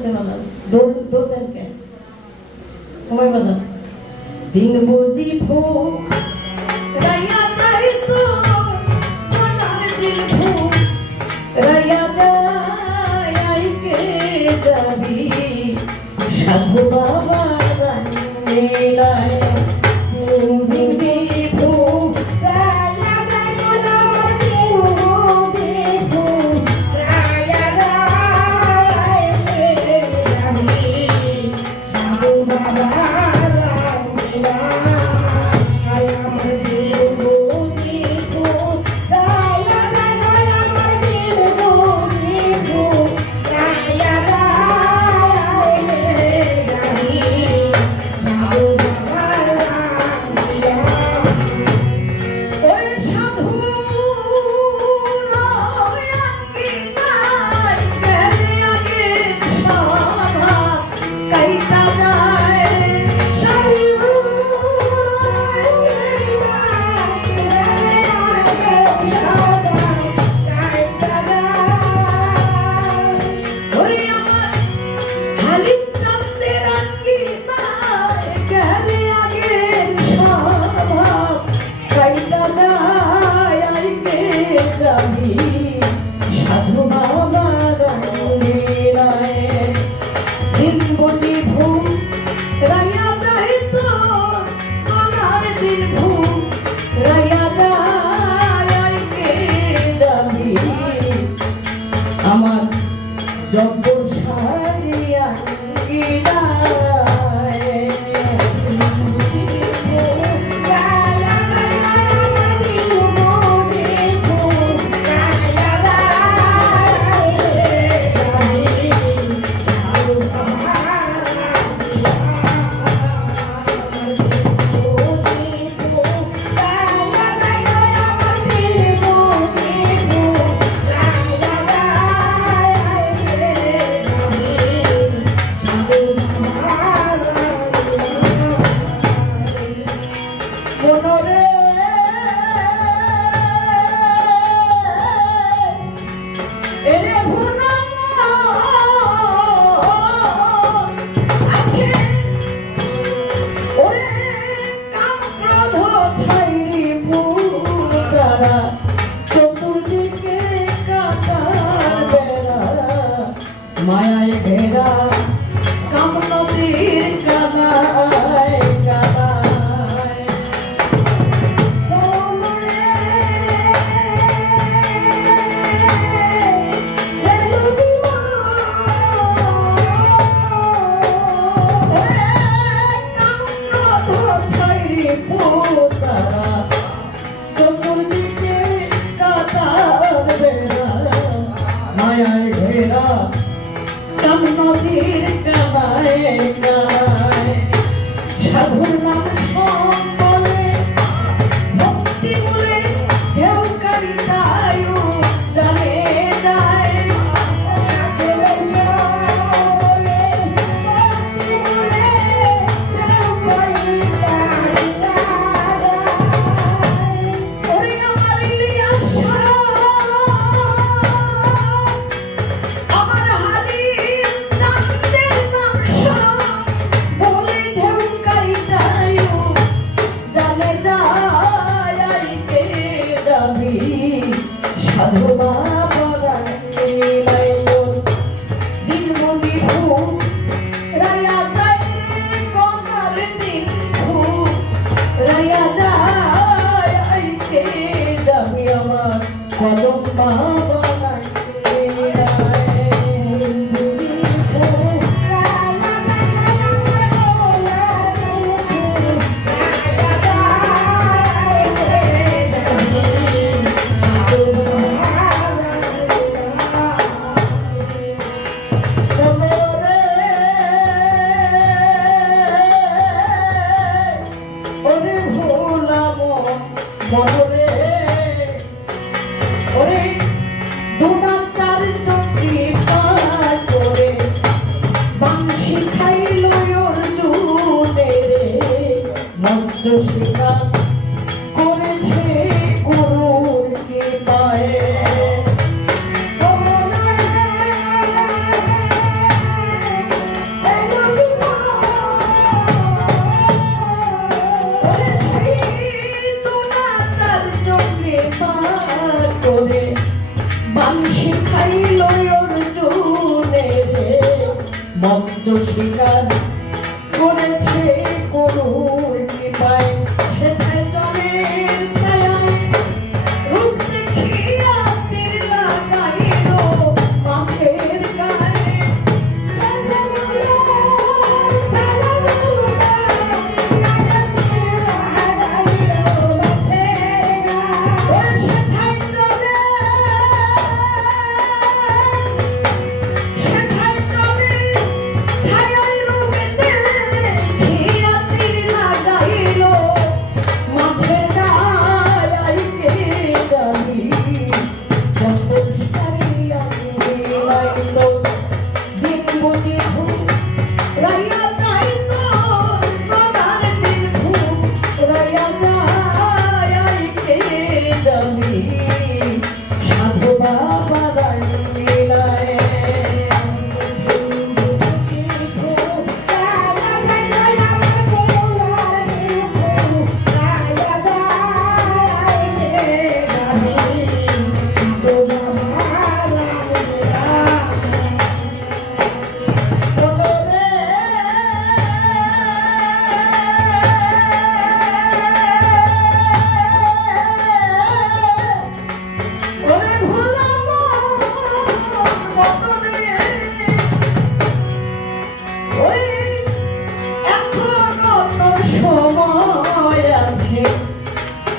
আস্তে বাজান, দৌড় দৌড় দেন কে সময় বাজান। দিন বুঝি ফুক রাইয়া যাইতো মনার দিন ফুক রাইয়া যায় আইকে যাবি সাধু বাবা রান্নে নাই। বুঝি ফুক রাইয়া যায় মনার দিন ফুক রাইয়া যায় আইকে যাবি সাধু বাবা আমার জব্বর সারিয়া মায়ায় ঘেরা কামনদীর কানায় কানায় চতুর্দিকে কাতার বেড়া মায়ায় ঘেরা কামনদীর কানায় কানায় সাধুর নাম বলে ভক্তি বলে কেউ কারিতায় জানে যায় সাধু বাবা দিন মন্দির রায়া যায় কমার দিন রায়া যায় আইতে যাবি আমার কদম বাবা মনরে ওরে দুনার চার চক্রি পার করে বাংশি খাইল অর্জুনে রে মঞ্চ শিকা করেছে গুরুর কৃপায় স্বীকার করেছে করুণ কৃপায় সেথায় জলের ছায়ায় রূপ দেখিয়া তীর লাগাইল মাছের গায়ে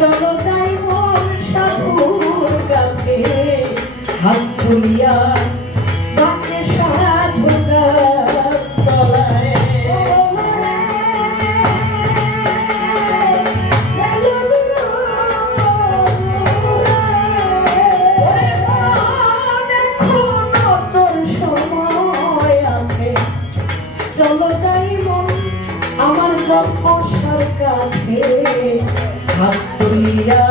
চলো যাই মন সাধুর কাছে হাত তুলিয়া বাঁকে সাধু গাছ তলায় সময় আছে চলো যাই মন আমার জন্মসার কাছে হাত তুলিয়া